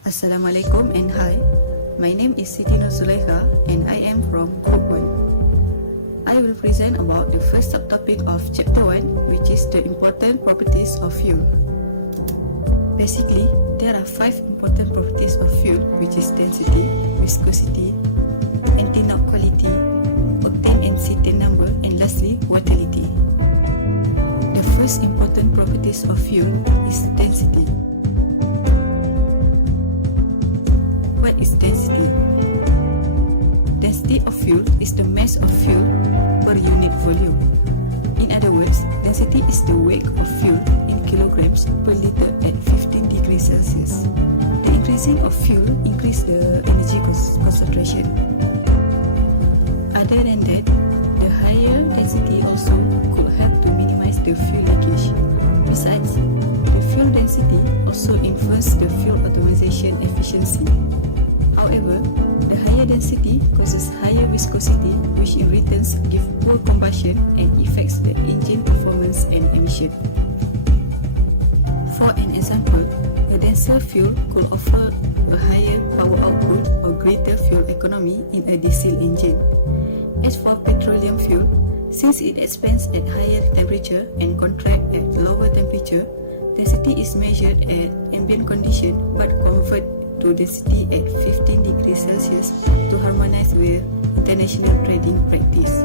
Assalamualaikum and hi. My name is Cetane and I am from Group 1. I will present about the first subtopic of Chapter 1, which is the important properties of fuel. Basically, there are 5 important properties of fuel, which is density, viscosity, anti-knock quality, octane and cetane number, and lastly, volatility. The first important properties of fuel is density. What is density? Density of fuel is the mass of fuel per unit volume. In other words, density is the weight of fuel in kilograms per liter at 15 degrees Celsius. The increasing of fuel increases the energy concentration. Other than that, the higher density also could help to minimize the fuel leakage. Besides, the fuel density also influences the fuel optimization efficiency. However, the higher density causes higher viscosity, which in return gives poor combustion and affects the engine performance and emission. For an example, a denser fuel could offer a higher power output or greater fuel economy in a diesel engine. As for petroleum fuel, since it expands at higher temperature and contracts at lower temperature, density is measured at ambient condition but converted to density at 15 degrees Celsius to harmonize with international trading practice.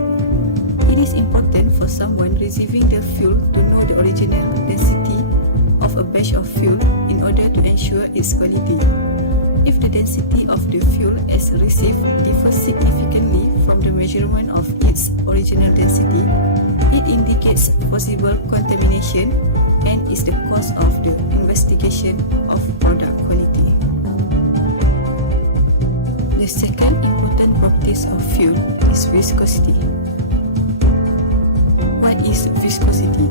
It is important for someone receiving the fuel to know the original density of a batch of fuel in order to ensure its quality. If the density of the fuel as received differs significantly from the measurement of its original density, it indicates possible contamination and is the cause of the investigation of product quality. The second important properties of fuel is viscosity. What is viscosity?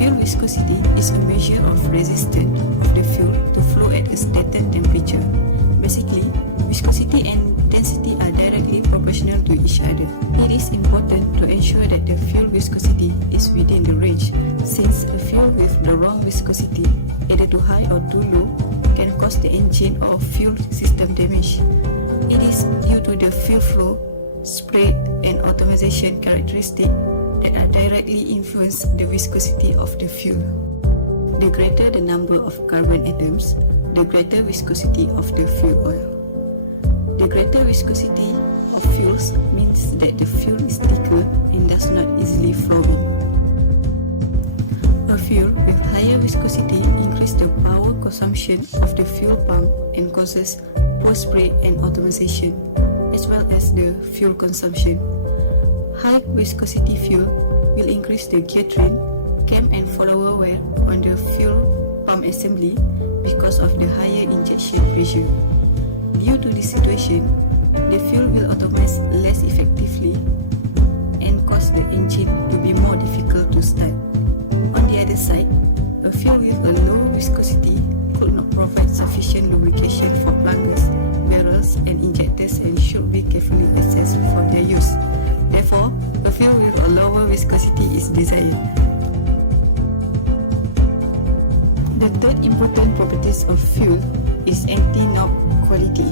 Fuel viscosity is a measure of resistance of the fuel to flow at a stated temperature. Basically, viscosity and density are directly proportional to each other. It is important to ensure that the fuel viscosity is within the range, since a fuel with the wrong viscosity, either too high or too low, can cause the engine or fuel system damage. It is due to the fuel flow, spread, and optimization characteristics that are directly influence the viscosity of the fuel. The greater the number of carbon atoms, the greater viscosity of the fuel oil. The greater viscosity of fuels means that the fuel is thicker and does not easily flow in. A fuel with higher viscosity increases the power consumption of the fuel pump and causes poor spread and optimization, as well as the fuel consumption. High viscosity fuel will increase the gear train, cam and follower wear on the fuel pump assembly because of the higher injection pressure. Due to this situation, the fuel will optimize less effectively and cause the engine to be more difficult to start. On the other side, a fuel with a low viscosity could not provide sufficient lubrication for plungers, barrels, and injectors and should be carefully assessed for their use. Therefore, a fuel with a lower viscosity is desired. The third important properties of fuel is anti-knock quality.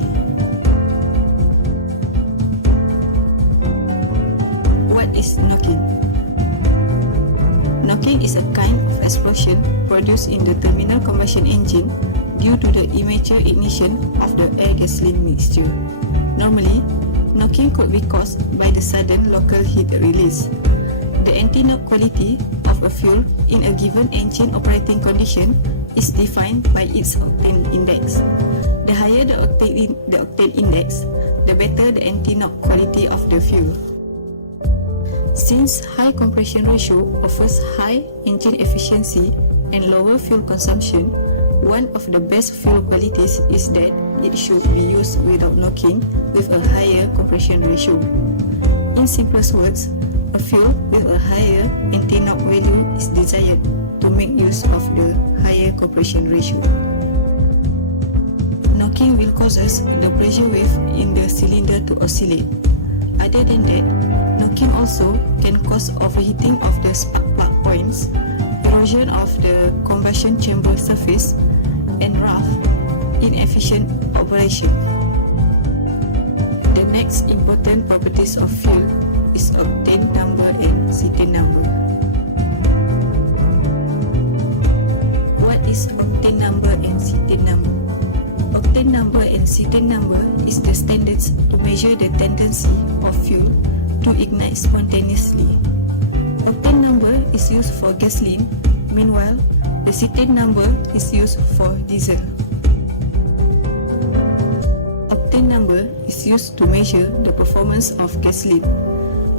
What is knocking? Knocking is a kind of explosion produced in the terminal combustion engine due to the immature ignition of the air-gasoline mixture. Normally, knocking could be caused by the sudden local heat release. The anti-knock quality of a fuel in a given engine operating condition is defined by its octane index. The higher the octane index, the better the anti-knock quality of the fuel. Since high compression ratio offers high engine efficiency and lower fuel consumption, one of the best fuel qualities is that it should be used without knocking with a higher compression ratio. In simplest words, a fuel with a higher anti-knock value is desired to make use of the higher compression ratio. Knocking will cause the pressure wave in the cylinder to oscillate. Other than that, knocking also can cause overheating of the spark plug points, erosion of the combustion chamber surface, and rough, inefficient efficient operation. The next important properties of fuel is octane number and cetane number. What is octane number and cetane number? Octane number and cetane number is the standards to measure the tendency of fuel to ignite spontaneously. Octane number is used for gasoline, meanwhile, the cetane number is used for diesel. Octane number is used to measure the performance of gasoline.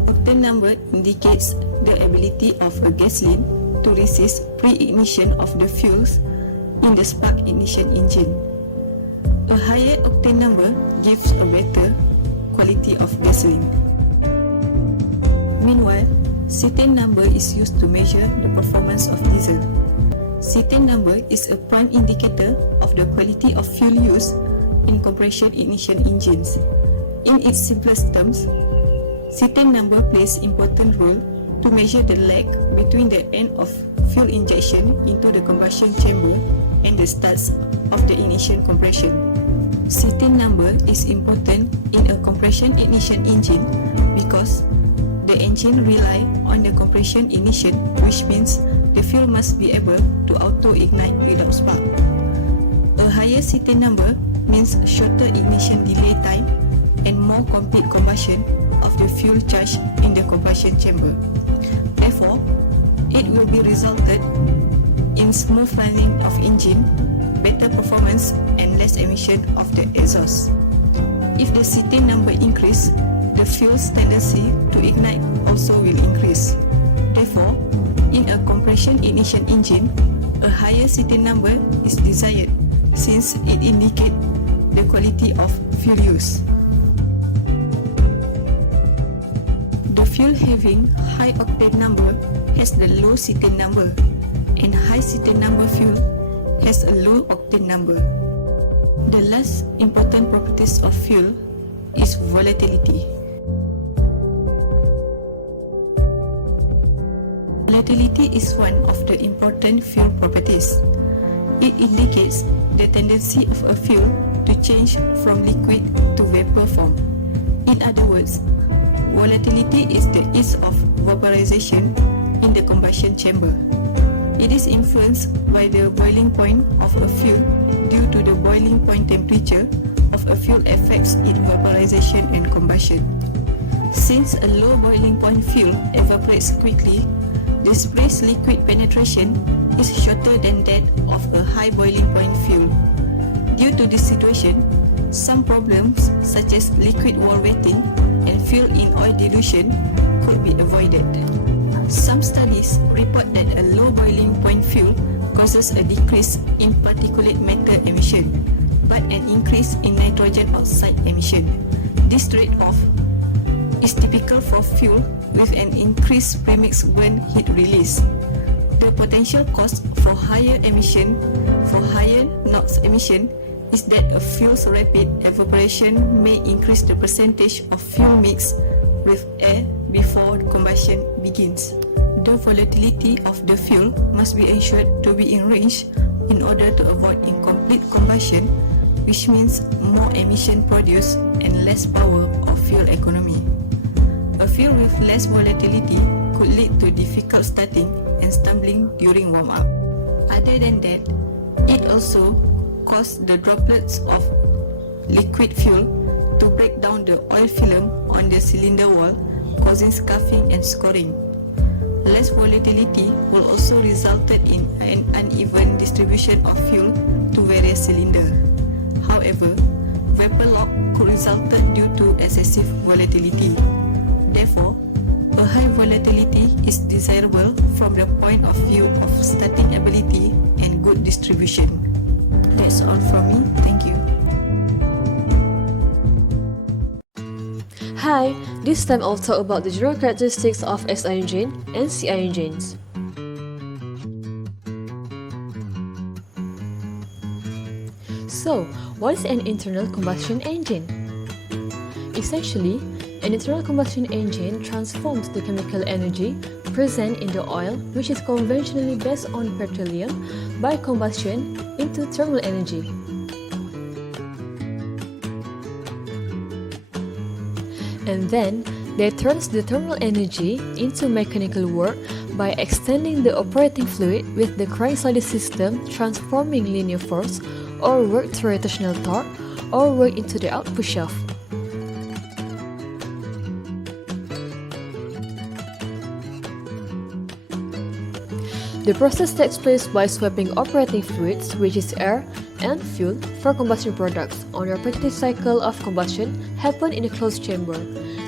Octane number indicates the ability of a gasoline to resist pre-ignition of the fuels in the spark ignition engine. A higher octane number gives a better quality of gasoline. Meanwhile, cetane number is used to measure the performance of diesel. Cetane number is a prime indicator of the quality of fuel used in compression ignition engines. In its simplest terms, cetane number plays important role to measure the lag between the end of fuel injection into the combustion chamber and the start of the ignition compression. Cetane number is important in a compression ignition engine because the engine rely on the compression ignition, which means the fuel must be able to auto-ignite without spark. A higher cetane number means shorter ignition delay time and more complete combustion of the fuel charge in the combustion chamber. Therefore, it will be resulted in smooth running of engine, better performance and less emission of the exhaust. If the cetane number increase, the fuel's tendency to ignite also will increase. Therefore, in a compression ignition engine, a higher cetane number is desired since it indicates the quality of fuel use. The fuel having high octane number has the low cetane number, and high cetane number fuel has a low octane number. The last important properties of fuel is volatility. Volatility is one of the important fuel properties. It indicates the tendency of a fuel to change from liquid to vapor form. In other words, volatility is the ease of vaporization in the combustion chamber. It is influenced by the boiling point of a fuel due to the boiling point temperature of a fuel affects its vaporization and combustion. Since a low boiling point fuel evaporates quickly, the spray's liquid penetration is shorter than that of a high boiling point fuel. Due to this situation, some problems such as liquid wall wetting and fuel in oil dilution could be avoided. Some studies report that a low boiling point fuel causes a decrease in particulate matter emission, but an increase in nitrogen oxide emission. This trade-off is typical for fuel with an increased premix burn heat release. The potential cost for higher NOx emission is that a fuel's rapid evaporation may increase the percentage of fuel mix with air before combustion begins. The volatility of the fuel must be ensured to be in range in order to avoid incomplete combustion, which means more emission produced and less power of fuel economy. A fuel with less volatility could lead to difficult starting and stumbling during warm-up. Other than that, it also causes the droplets of liquid fuel to break down the oil film on the cylinder wall, causing scuffing and scoring. Less volatility will also result in an uneven distribution of fuel to various cylinders. However, vapor lock could result due to excessive volatility. Therefore, a high volatility is desirable from the point of view of starting ability and good distribution. That's all from me. Thank you. Hi, this time I'll talk about the general characteristics of SI engine and CI engines. So, what is an internal combustion engine? Essentially, an internal combustion engine transforms the chemical energy present in the oil, which is conventionally based on petroleum, by combustion into thermal energy. and then they turn the thermal energy into mechanical work by extending the operating fluid with the crank-sliding system, transforming linear force or work to rotational torque or work into the output shaft. The process takes place by swapping operating fluids, which is air and fuel, for combustion products on a repetitive cycle of combustion happen in a closed chamber.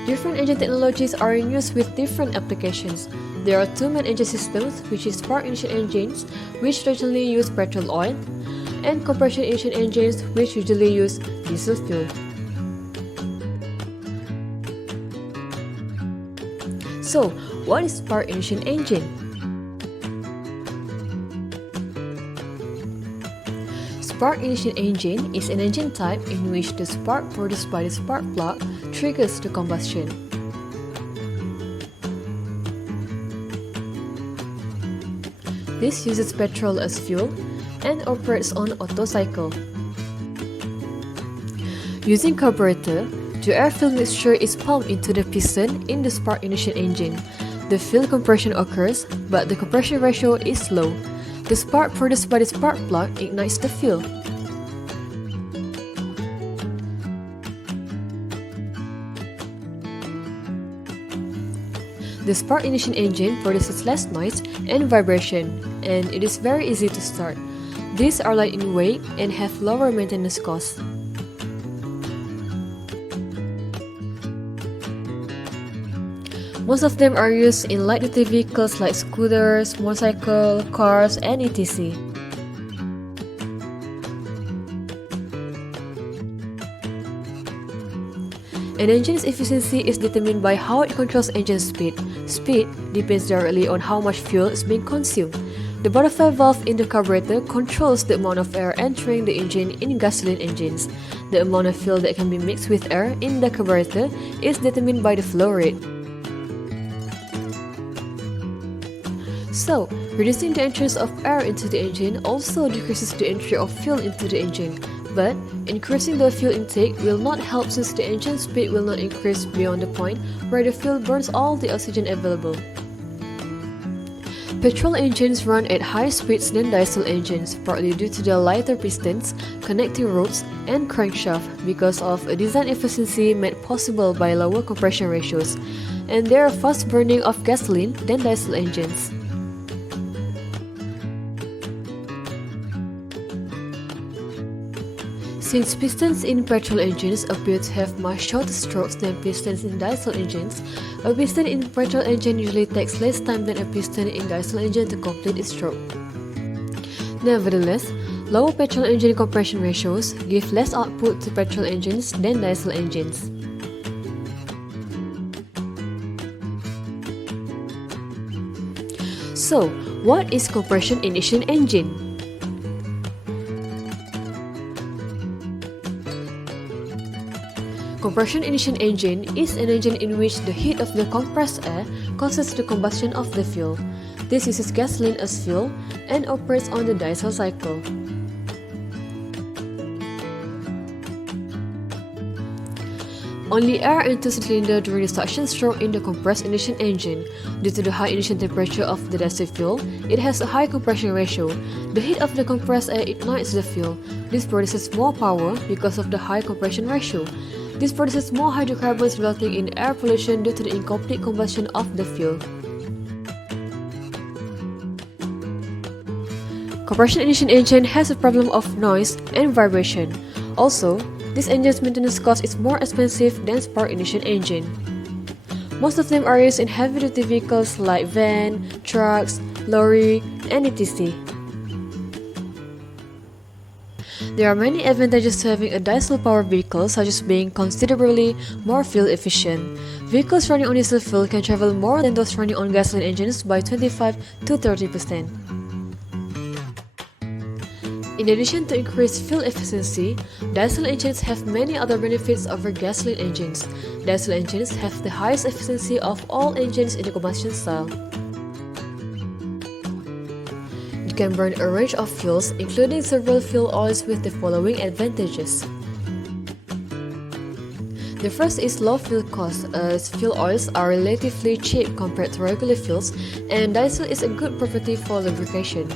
Different engine technologies are in use with different applications. There are two main engine systems, which is spark ignition engines, which traditionally use petrol oil, and compression ignition engines, which usually use diesel fuel. So, what is spark ignition engine? Spark ignition engine is an engine type in which the spark produced by the spark plug triggers the combustion. This uses petrol as fuel and operates on Otto cycle. Using carburetor, the air-fuel mixture is pumped into the piston in the spark ignition engine. The fuel compression occurs, but the compression ratio is low. The spark produced by the spark plug ignites the fuel. The spark ignition engine produces less noise and vibration, and it is very easy to start. These are light in weight and have lower maintenance costs. Most of them are used in light-duty vehicles like scooters, motorcycles, cars, and etc. An engine's efficiency is determined by how it controls engine speed. Speed depends directly on how much fuel is being consumed. The butterfly valve in the carburetor controls the amount of air entering the engine in gasoline engines. The amount of fuel that can be mixed with air in the carburetor is determined by the flow rate. So, reducing the entrance of air into the engine also decreases the entry of fuel into the engine. But, increasing the fuel intake will not help since the engine speed will not increase beyond the point where the fuel burns all the oxygen available. Petrol engines run at higher speeds than diesel engines, partly due to the lighter pistons, connecting rods, and crankshaft because of a design efficiency made possible by lower compression ratios, and they are fast burning of gasoline than diesel engines. Since pistons in petrol engines appear to have much shorter strokes than pistons in diesel engines, a piston in a petrol engine usually takes less time than a piston in diesel engine to complete its stroke. Nevertheless, lower petrol engine compression ratios give less output to petrol engines than diesel engines. So, what is compression ignition engine? Compression ignition engine is an engine in which the heat of the compressed air causes the combustion of the fuel. This uses gasoline as fuel and operates on the diesel cycle. Only air enters the cylinder during the suction stroke in the compressed ignition engine. Due to the high ignition temperature of the diesel fuel, it has a high compression ratio. The heat of the compressed air ignites the fuel. This produces more power because of the high compression ratio. This produces more hydrocarbons, resulting in air pollution due to the incomplete combustion of the fuel. Compression ignition engine has a problem of noise and vibration. Also, this engine's maintenance cost is more expensive than spark ignition engine. Most of them are used in heavy-duty vehicles like van, trucks, lorry, and etc. There are many advantages to having a diesel-powered vehicle, such as being considerably more fuel efficient. Vehicles running on diesel fuel can travel more than those running on gasoline engines by 25 to 30%. In addition to increased fuel efficiency, diesel engines have many other benefits over gasoline engines. Diesel engines have the highest efficiency of all engines in the combustion style. It can burn a range of fuels, including several fuel oils, with the following advantages. The first is low fuel cost, as fuel oils are relatively cheap compared to regular fuels, and diesel is a good property for lubrication.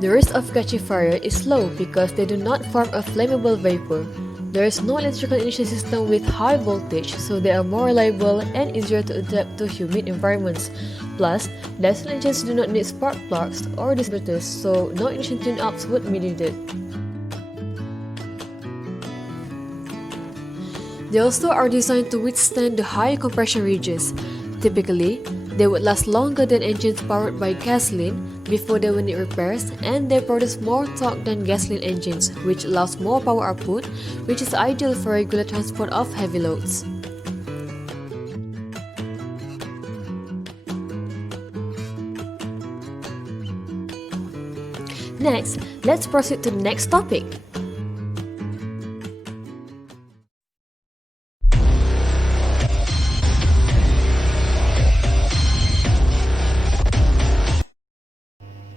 The risk of catching fire is low because they do not form a flammable vapor. There is no electrical ignition system with high voltage, so they are more reliable and easier to adapt to humid environments. Plus, diesel engines do not need spark plugs or distributors, so no ignition tune-ups would be needed. They also are designed to withstand the high compression ranges. Typically, they would last longer than engines powered by gasoline before they will need repairs, and they produce more torque than gasoline engines, which allows more power output, which is ideal for regular transport of heavy loads. Next, let's proceed to the next topic.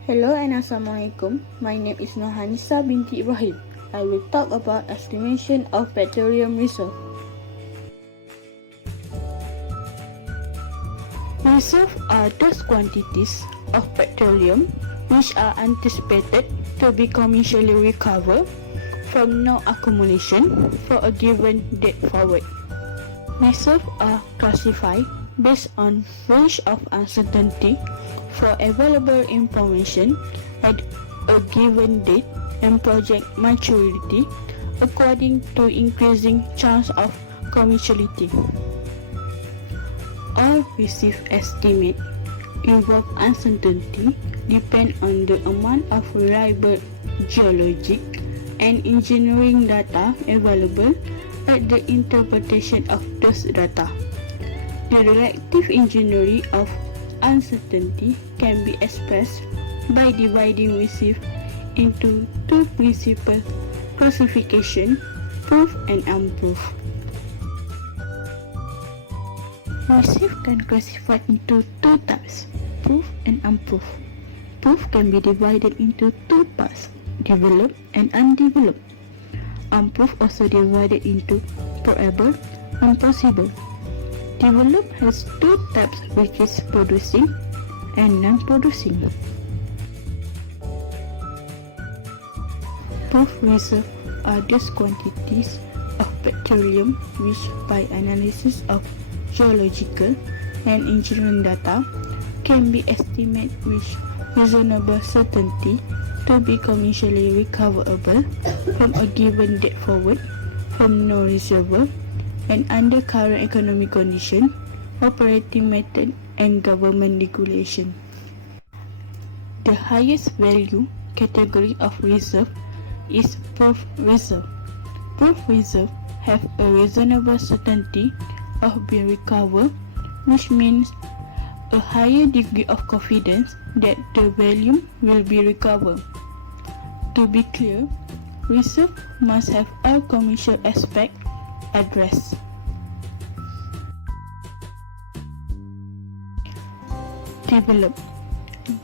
Hello and Assalamualaikum. My name is Nurhanisa binti Ibrahim. I will talk about estimation of petroleum reserve. Reserves are those quantities of petroleum which are anticipated to be commercially recovered from no accumulation for a given date forward. Reserves are classified based on range of uncertainty for available information at a given date and project maturity according to increasing chance of commerciality. All received estimates involve uncertainty depend on the amount of reliable geologic and engineering data available at the interpretation of those data. The relative engineering of uncertainty can be expressed by dividing received into two principal classifications, proof and unproof. Received can classify into two types, proof and unproof. Proof can be divided into two parts, developed and undeveloped. Unproof also divided into probable and possible. Developed has two types, which is producing and non-producing. Proof reserves are those quantities of petroleum which, by analysis of geological and engineering data, can be estimated with reasonable certainty to be commercially recoverable from a given date forward from no reservoir and under current economic condition, operating method and government regulation. The highest value category of reserve is proof reserve. Proof reserve have a reasonable certainty of being recovered, which means a higher degree of confidence that the volume will be recovered. To be clear, reserve must have all commercial aspects addressed.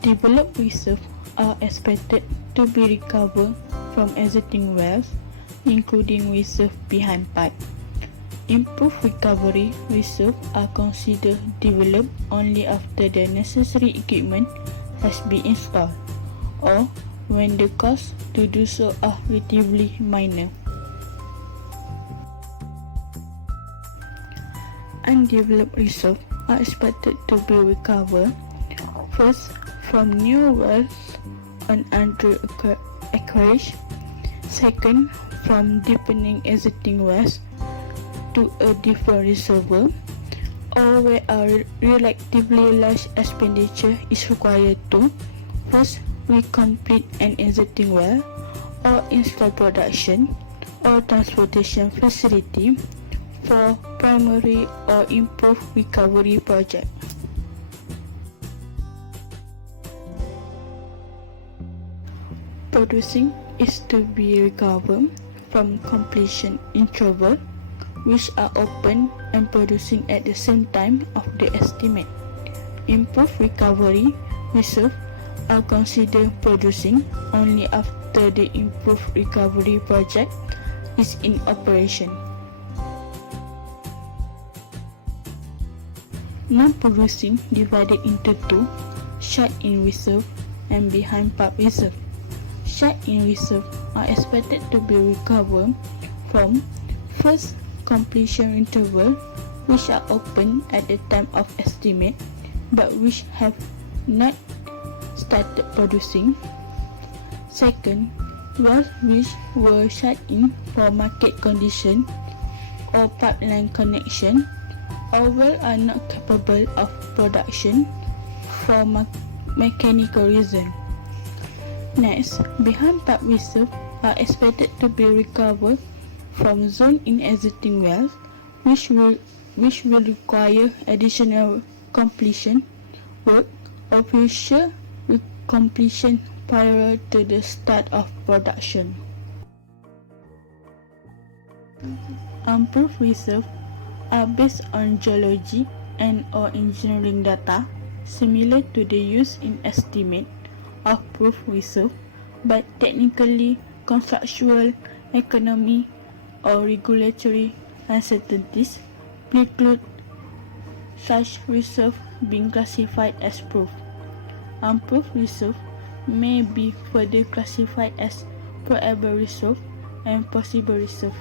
Developed reserves are expected to be recovered from existing wells, including reserve behind pipe. Improved recovery reserves are considered developed only after the necessary equipment has been installed, or when the costs to do so are relatively minor. Undeveloped reserves are expected to be recovered first from new wells on under acreage, second from deepening existing wells to a different reservoir, or where a relatively large expenditure is required to first recomplete an existing well or install production or transportation facility for primary or improved recovery project. Producing is to be recovered from completion interval, which are open and producing at the same time of the estimate. Improved recovery reserve are considered producing only after the improved recovery project is in operation. Non-producing divided into two, shut-in reserve and behind-pipe reserve. Shut-in reserve are expected to be recovered from first completion interval, which are open at the time of estimate but which have not started producing. Second, wells which were shut in for market condition or pipeline connection, or wells are not capable of production for mechanical reason. Next, behind pipe reserve are expected to be recovered from zone in existing wells, which will require additional completion work or future completion prior to the start of production. Unproved reserves are based on geology and or engineering data similar to the use in estimate of proved reserve, but technically, conceptual, economic or regulatory uncertainties preclude such reserve being classified as proved. Unproved reserve may be further classified as probable reserve and possible reserve.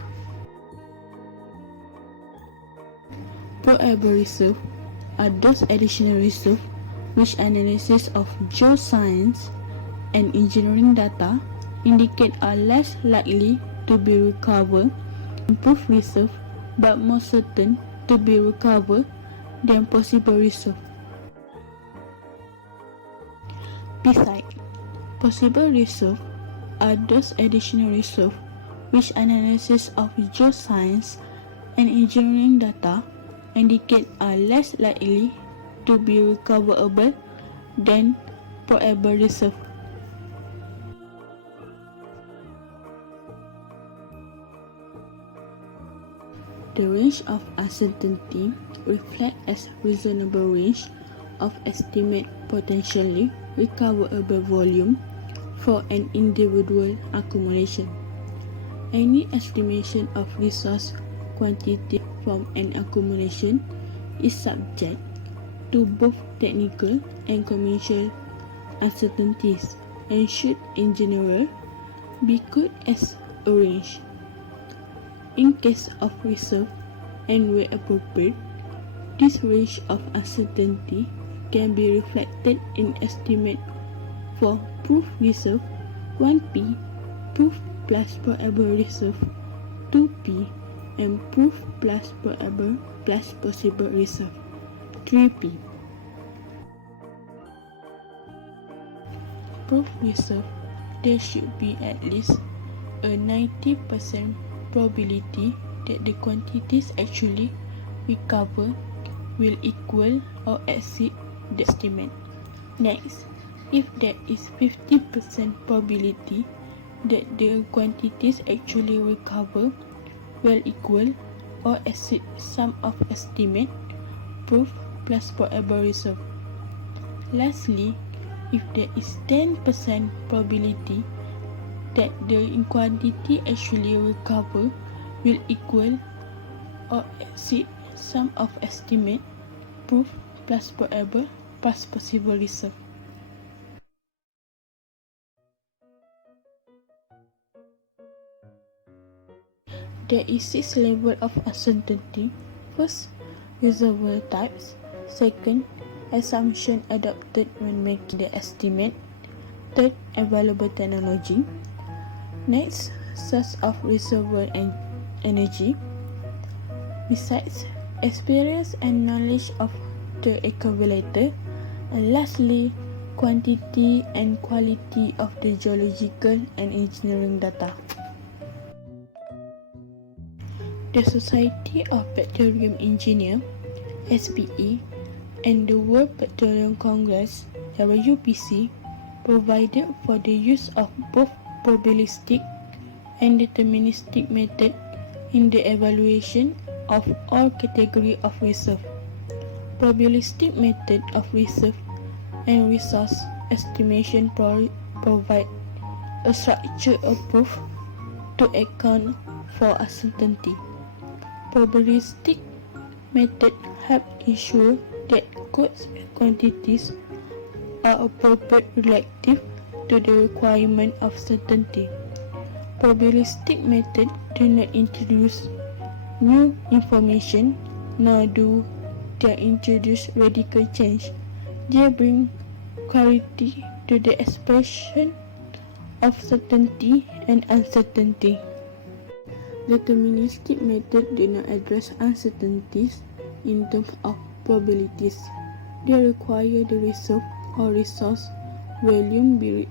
Probable reserve are those additional reserves which analysis of geoscience and engineering data indicate are less likely to be recovered than proved reserve but more certain to be recovered than possible reserve. Besides, possible reserve are those additional reserves which analysis of geoscience and engineering data indicate are less likely to be recoverable than probable reserve. The range of uncertainty reflects as reasonable range of estimate potentially recoverable volume for an individual accumulation. Any estimation of resource quantity from an accumulation is subject to both technical and commercial uncertainties and should in general be good as a range. In case of reserve and where appropriate, this range of uncertainty can be reflected in estimate for proved reserve 1P, proved plus probable reserve 2P, and proved plus probable plus possible reserve 3P. Proved reserve, there should be at least a 90% probability that the quantities actually recovered will equal or exceed the estimate. Next, if there is 50% probability that the quantities actually recovered will equal or exceed sum of estimate, proved plus probable reserve. Lastly, if there is 10% probability that the quantity actually recovered will equal or exceed sum of estimate, proved plus probable plus possible reserve. There is 6 levels of uncertainty. First, reservoir types. Second, assumption adopted when making the estimate. Third, available technology. Next, source of reservoir and energy. Besides, experience and knowledge of the accumulator. And lastly, quantity and quality of the geological and engineering data. The Society of Petroleum Engineers (SPE) and the World Petroleum Congress (WPC) provided for the use of both probabilistic and deterministic method in the evaluation of all categories of reserve. Probabilistic method of reserve and resource estimation provide a structured approach to account for uncertainty. Probabilistic method help ensure that quantities are appropriate relative to the requirement of certainty. Probabilistic methods do not introduce new information, nor do they introduce radical change. They bring clarity to the expression of certainty and uncertainty. Deterministic methods do not address uncertainties in terms of probabilities. They require the reserve or resource volume be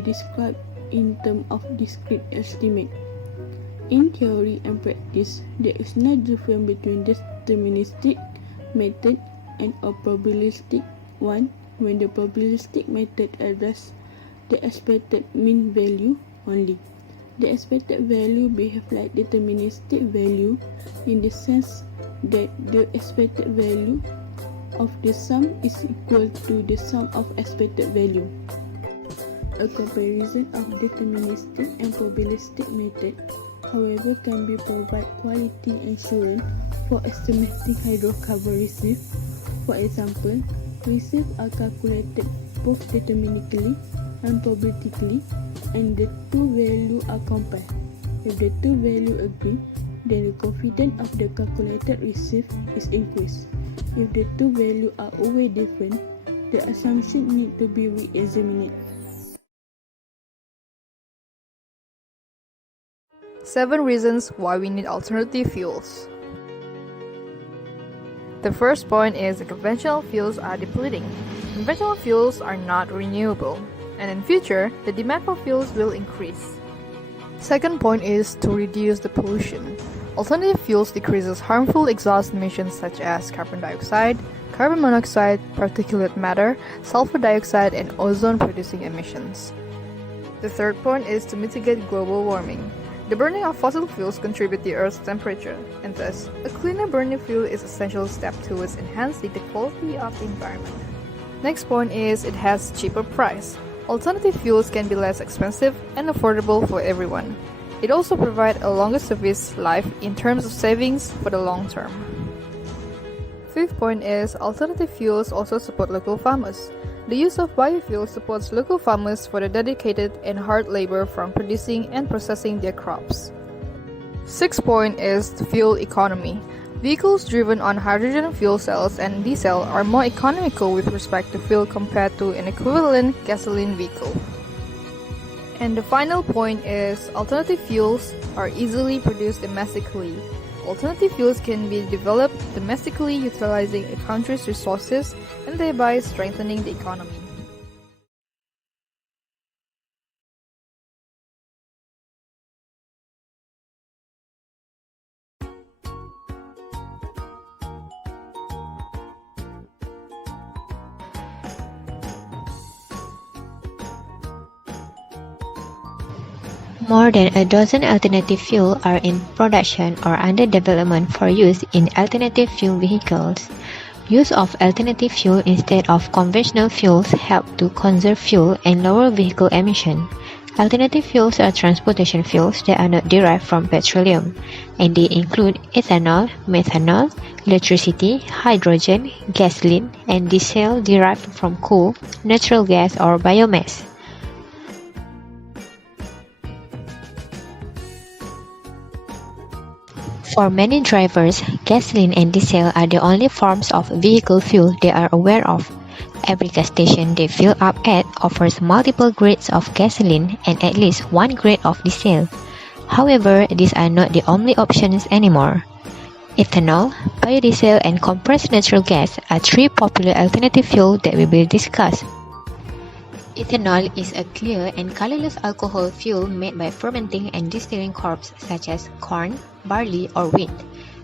described in terms of discrete estimate. In theory and practice, there is no difference between deterministic method and a probabilistic one when the probabilistic method addresses the expected mean value only. The expected value behaves like deterministic value in the sense that the expected value of the sum is equal to the sum of expected value. A comparison of deterministic and probabilistic method, however, can be provide quality assurance for estimating hydrocarbon receipts. For example, receipts are calculated both deterministically and probabilistically, and the two values are compared. If the two values agree, then the confidence of the calculated receipt is increased. If the two values are always different, the assumption need to be re-examined. 7 reasons why we need alternative fuels. The first point is that conventional fuels are depleting. Conventional fuels are not renewable, and in future, the demand for fuels will increase. Second point is to reduce the pollution. Alternative fuels decreases harmful exhaust emissions such as carbon dioxide, carbon monoxide, particulate matter, sulfur dioxide, and ozone-producing emissions. The third point is to mitigate global warming. The burning of fossil fuels contribute to Earth's temperature, and thus, a cleaner burning fuel is an essential step towards enhancing the quality of the environment. Next point is it has cheaper price. Alternative fuels can be less expensive and affordable for everyone. It also provides a longer service life in terms of savings for the long term. Fifth point is alternative fuels also support local farmers. The use of biofuels supports local farmers for the dedicated and hard labor from producing and processing their crops. Sixth point is the fuel economy. Vehicles driven on hydrogen fuel cells and diesel are more economical with respect to fuel compared to an equivalent gasoline vehicle. And the final point is alternative fuels are easily produced domestically. Alternative fuels can be developed domestically utilizing a country's resources and thereby strengthening the economy. More than a dozen alternative fuels are in production or under development for use in alternative fuel vehicles. Use of alternative fuel instead of conventional fuels help to conserve fuel and lower vehicle emission. Alternative fuels are transportation fuels that are not derived from petroleum, and they include ethanol, methanol, electricity, hydrogen, gasoline, and diesel derived from coal, natural gas, or biomass. For many drivers, gasoline and diesel are the only forms of vehicle fuel they are aware of. Every gas station they fill up at offers multiple grades of gasoline and at least one grade of diesel. However, these are not the only options anymore. Ethanol, biodiesel, and compressed natural gas are three popular alternative fuels that will be discussed. Ethanol is a clear and colorless alcohol fuel made by fermenting and distilling crops such as corn, barley, or wheat.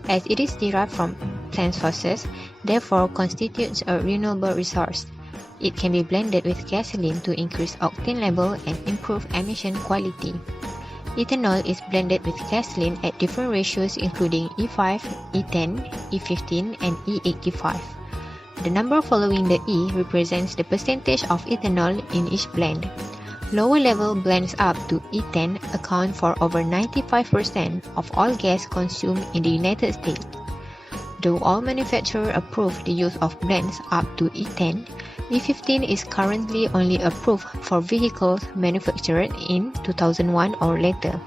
As it is derived from plant sources, therefore constitutes a renewable resource. It can be blended with gasoline to increase octane level and improve emission quality. Ethanol is blended with gasoline at different ratios including E5, E10, E15, and E85. The number following the E represents the percentage of ethanol in each blend. Lower level blends up to ethane account for over 95% of all gas consumed in the United States. Though all manufacturers approve the use of blends up to ethane, E15 is currently only approved for vehicles manufactured in 2001 or later.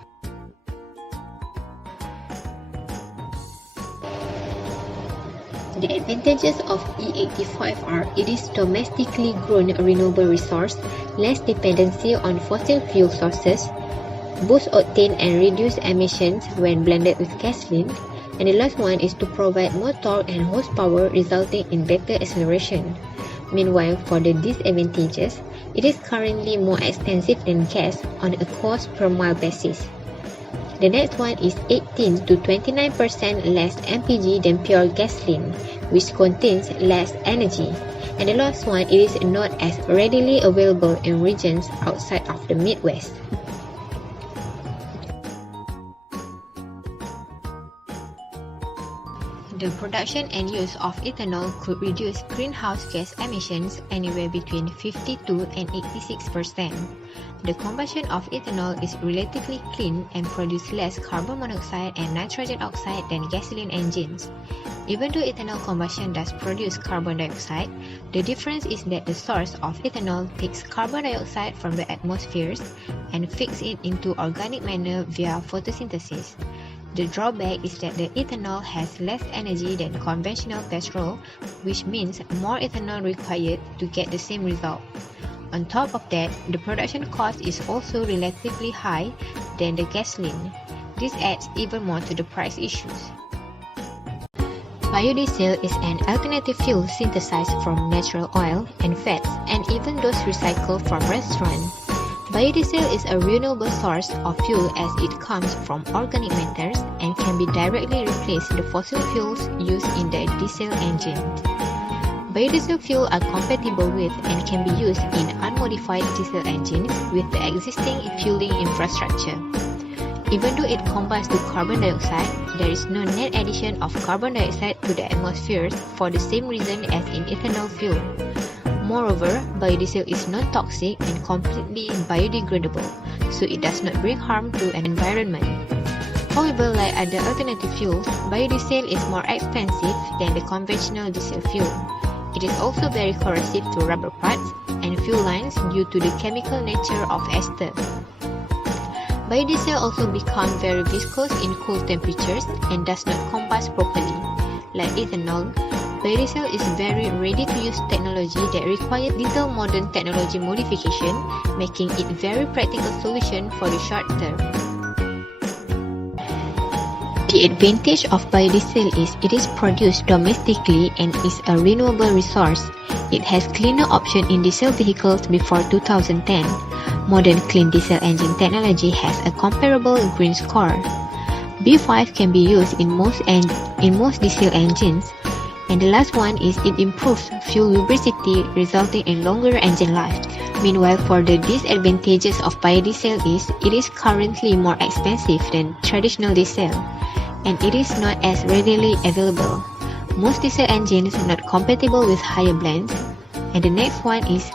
The advantages of E85 are it is domestically grown renewable resource, less dependency on fossil fuel sources, boosts octane and reduce emissions when blended with gasoline, and the last one is to provide more torque and horsepower resulting in better acceleration. Meanwhile, for the disadvantages, it is currently more expensive than gas on a cost per mile basis. The next one is 18 to 29% less MPG than pure gasoline, which contains less energy. And the last one, it is not as readily available in regions outside of the Midwest. The production and use of ethanol could reduce greenhouse gas emissions anywhere between 52 and 86%. The combustion of ethanol is relatively clean and produces less carbon monoxide and nitrogen oxide than gasoline engines. Even though ethanol combustion does produce carbon dioxide, the difference is that the source of ethanol takes carbon dioxide from the atmosphere and fixes it into organic manner via photosynthesis. The drawback is that the ethanol has less energy than conventional petrol, which means more ethanol required to get the same result. On top of that, the production cost is also relatively high than the gasoline. This adds even more to the price issues. Biodiesel is an alternative fuel synthesized from natural oil and fats and even those recycled from restaurants. Biodiesel is a renewable source of fuel as it comes from organic matters and can be directly replace the fossil fuels used in the diesel engine. Biodiesel fuel are compatible with and can be used in unmodified diesel engines with the existing fueling infrastructure. Even though it combines to carbon dioxide, there is no net addition of carbon dioxide to the atmosphere for the same reason as in ethanol fuel. Moreover, biodiesel is non-toxic and completely biodegradable, so it does not bring harm to an environment. However, like other alternative fuels, biodiesel is more expensive than the conventional diesel fuel. It is also very corrosive to rubber parts and fuel lines due to the chemical nature of ester. Biodiesel also becomes very viscous in cool temperatures and does not combust properly. Like ethanol, biodiesel is very ready-to-use technology that requires little modern technology modification, making it very practical solution for the short term. The advantage of biodiesel is it is produced domestically and is a renewable resource. It has cleaner option in diesel vehicles before 2010. Modern clean diesel engine technology has a comparable green score. B5 can be used in most diesel engines. And the last one is it improves fuel lubricity, resulting in longer engine life. Meanwhile, for the disadvantages of biodiesel is it is currently more expensive than traditional diesel, and it is not as readily available. Most diesel engines are not compatible with higher blends. And the next one is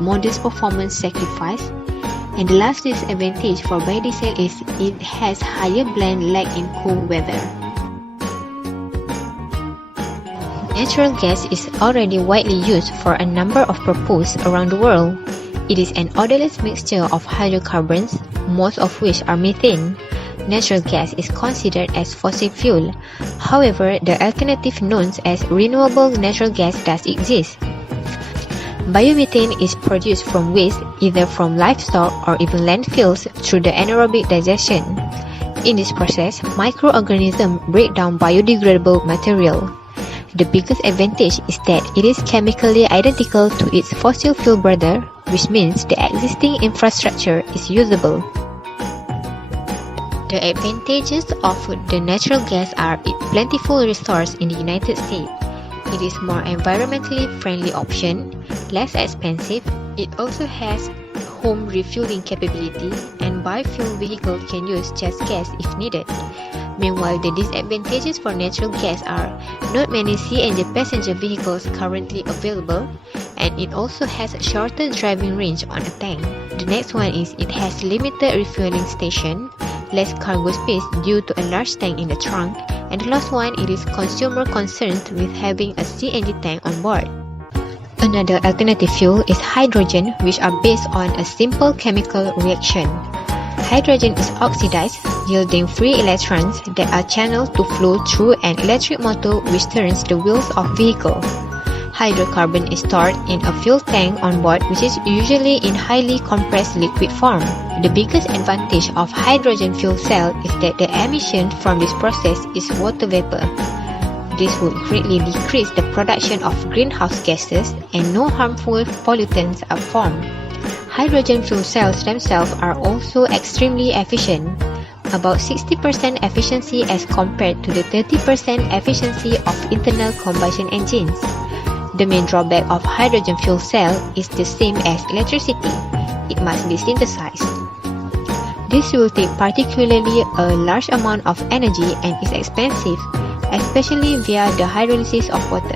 modest performance sacrifice. And the last disadvantage for biodiesel is it has higher blend lag in cool weather. Natural gas is already widely used for a number of purposes around the world. It is an odorless mixture of hydrocarbons, most of which are methane. Natural gas is considered as fossil fuel. However, the alternative known as renewable natural gas does exist. Biomethane is produced from waste either from livestock or even landfills through the anaerobic digestion. In this process, microorganisms break down biodegradable material. The biggest advantage is that it is chemically identical to its fossil fuel brother, which means the existing infrastructure is usable. The advantages of the natural gas are its plentiful resource in the United States. It is more environmentally friendly option, less expensive. It also has home refueling capability, and biofuel vehicles can use just gas if needed. Meanwhile, the disadvantages for natural gas are not many CNG passenger vehicles currently available, and it also has a shorter driving range on a tank. The next one is it has limited refueling station, less cargo space due to a large tank in the trunk, and the last one, it is consumer concerned with having a CNG tank on board. Another alternative fuel is hydrogen, which are based on a simple chemical reaction. Hydrogen is oxidized, yielding free electrons that are channeled to flow through an electric motor which turns the wheels of vehicle. Hydrocarbon is stored in a fuel tank on board, which is usually in highly compressed liquid form. The biggest advantage of hydrogen fuel cell is that the emission from this process is water vapor. This would greatly decrease the production of greenhouse gases and no harmful pollutants are formed. Hydrogen fuel cells themselves are also extremely efficient, about 60% efficiency as compared to the 30% efficiency of internal combustion engines. The main drawback of hydrogen fuel cell is the same as electricity. It must be synthesized. This will take particularly a large amount of energy and is expensive, especially via the hydrolysis of water.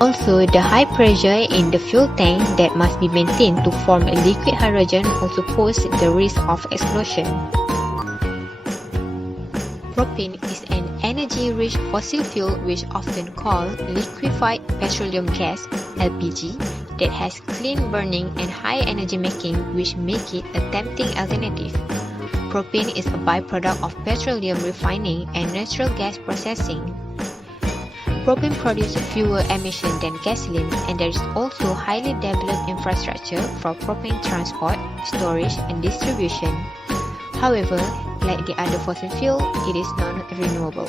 Also, the high pressure in the fuel tank that must be maintained to form a liquid hydrogen also poses the risk of explosion. Propane is an energy-rich fossil fuel which often called liquefied petroleum gas (LPG) that has clean burning and high energy making, which make it a tempting alternative. Propane is a byproduct of petroleum refining and natural gas processing. Propane produces fewer emissions than gasoline, and there is also highly developed infrastructure for propane transport, storage, and distribution. However, like the other fossil fuel, it is non-renewable.